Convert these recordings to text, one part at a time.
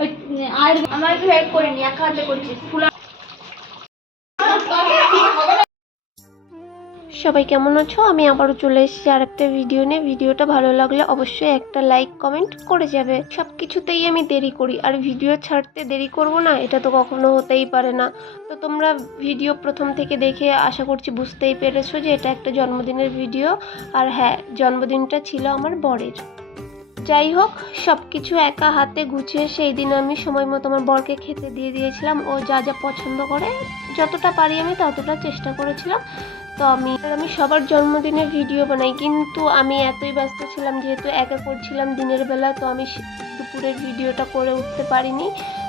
ওই আর আমার একটু হেল্প করে নি, একা হাতে করছিস ফুল। সবাই কেমন আছো? আমি আবারও চলে এসেছি আর একটা ভিডিও নিয়ে। ভিডিওটা ভালো লাগলে অবশ্যই একটা লাইক কমেন্ট করে যাবে। সব কিছুতেই আমি দেরি করি, আর ভিডিও ছাড়তে দেরি করব না এটা তো কখনো হতেই পারে না। তো তোমরা ভিডিও প্রথম থেকে দেখে আশা করছি বুঝতেই পেরেছো যে এটা একটা জন্মদিনের ভিডিও। আর হ্যাঁ, জন্মদিনটা ছিল আমার বরের। যাই হোক, সব কিছু একা হাতে গুছিয়ে সেই দিন আমি সময় মতো আমার বরকে খেতে দিয়ে দিয়েছিলাম। ও যা যা পছন্দ করে যতটা পারি আমি ততটা চেষ্টা করেছিলাম। তো আমি সবার জন্মদিনের ভিডিও বানাই, কিন্তু আমি এতই ব্যস্ত ছিলাম যেহেতু একা করছিলাম দিনের বেলা, তো আমি দুপুরের ভিডিওটা করে উঠতে পারিনি।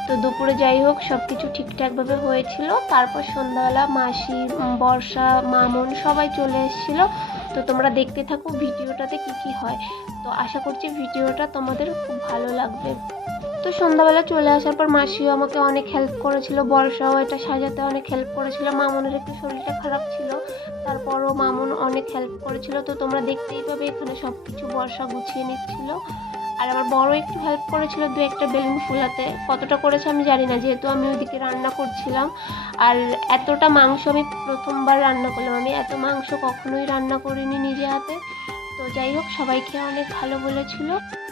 তো দুপুরে যাই হোক সব কিছু ঠিকঠাকভাবে হয়েছিল। তারপর সন্ধ্যাবেলা মাসি, বর্ষা, মামুন সবাই চলে এসেছিলো। তো তোমরা দেখতে থাকো ভিডিওটাতে কি হয়। তো আশা করছি ভিডিওটা তোমাদের খুব ভালো লাগবে। তো সন্ধ্যাবেলা চলে আসার পর মাসিও আমাকে অনেক হেল্প করেছিল, বর্ষাও এটা সাজাতে অনেক হেল্প করেছিল। মামুনের একটু শরীরটা খারাপ ছিল, তারপরও মামুন অনেক হেল্প করেছিল। তো তোমরা দেখতেই পাবে এখানে সব কিছু বর্ষা গুছিয়ে নিচ্ছিল। আর আমার বড় একটু হেল্প করেছিল দু একটা বেলুন ফুলাতে। কতটা করেছে আমি জানি না, যেহেতু আমি ওইদিকে রান্না করছিলাম। আর এতটা মাংস আমি প্রথমবার রান্না করলাম, আমি এত মাংস কখনোই রান্না করিনি নিজে হাতে। তো যাই হোক সবাই খেয়ে অনেক ভালো বলেছিল।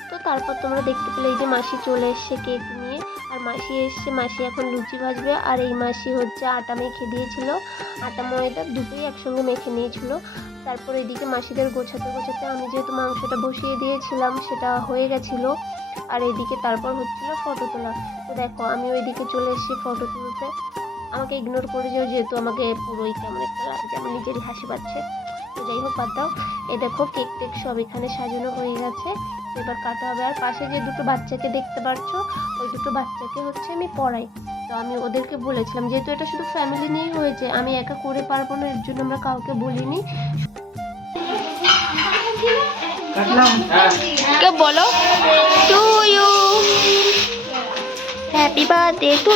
তো তারপর তোমরা দেখতে পেলে এই যে মাসি চলে এসছে কেক নিয়ে। আর মাসি এসছে, মাসি এখন লুচি ভাজবে। আর এই মাসি হচ্ছে আটা মেখে দিয়েছিল, আটা ময়দা দুটোই একসঙ্গে মেখে নিয়েছিল। তারপর এদিকে মাসিদের গোছাতে গোছাতে আমি যেহেতু মাংসটা বসিয়ে দিয়েছিলাম সেটা হয়ে গেছিলো। আর এদিকে তারপর হচ্ছিল ফটো তোলা। তো দেখো আমি ওইদিকে চলে এসেছি ফটো তুলতে। আমাকে ইগনোর করে যাও যেহেতু আমাকে পুরোই কেমন একটা লাগছে, আমার নিজেরই হাসি পাচ্ছে। তো যাই হোক বাদ দাও। এই দেখো কেক টেক সব এখানে সাজানো হয়ে গেছে, এবার কাটা হবে। আর পাশে যে দুটো বাচ্চাকে দেখতে পাচ্ছ, ওই দুটো বাচ্চাকে হচ্ছে আমি পড়াই। তো আমি ওদেরকে বলেছিলাম যেহেতু এটা শুধু ফ্যামিলি নিয়েই হয়েছে, আমি একা করে পারবো না, এর জন্য আমরা কাউকে বলিনি। কে বলো to you happy birthday to.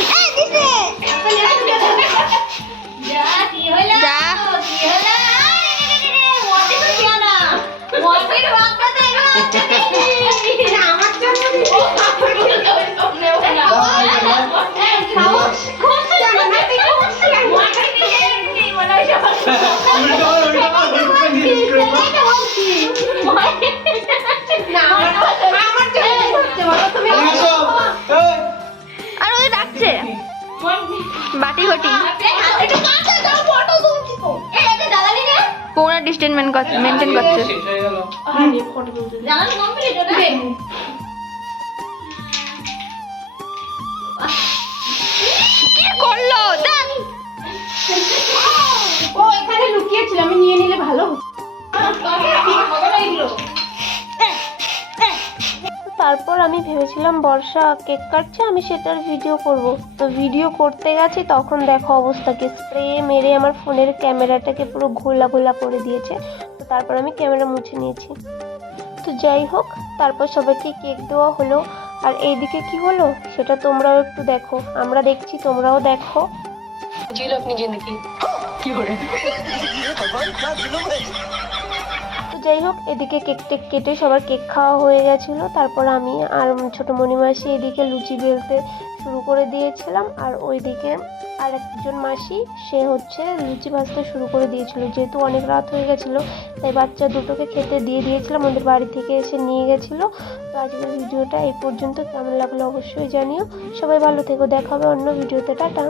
আর ওই ডাকছে বাটি ঘটি কোন ডিস্টেন্স মেনটেন করছে। কি করলো দেখ, ও এখানে লুকিয়েছিল, আমি নিয়ে নিলে ভালো হতো। তারপর আমি ভেবেছিলাম বর্ষা কেক কাটছে, আমি সেটার ভিডিও করব। তো ভিডিও করতে গেছি তখন দেখো অবস্থাকে স্প্রে মেরে আমার ফোনের ক্যামেরাটাকে পুরো ঘোলা ঘোলা করে দিয়েছে। তো তারপর আমি ক্যামেরা মুছে নিয়েছি। তো যাই হোক তারপর সবাইকে কেক দেওয়া হলো। আর এইদিকে কি হলো সেটা তোমরাও একটু দেখো, আমরা দেখছি তোমরাও দেখো। তো যাই হোক এদিকে কেক টেক কেটে সবার কেক খাওয়া হয়ে গেছিলো। তারপর আমি আর ছোটো মণিমাসি এদিকে লুচি বেলতে শুরু করে দিয়েছিলাম। আর ওইদিকে আর একজন মাসি সে হচ্ছে লুচি ভাজতে শুরু করে দিয়েছিল। যেহেতু অনেক রাত হয়ে গেছিলো তাই বাচ্চা দুটোকে খেতে দিয়ে দিয়েছিলাম, ওদের বাড়ি থেকে এসে নিয়ে গেছিলো। তো আজকের ভিডিওটা এই পর্যন্ত, কেমন লাগলো অবশ্যই জানিও। সবাই ভালো থেকো, দেখা হবে অন্য ভিডিওতে, টাটা।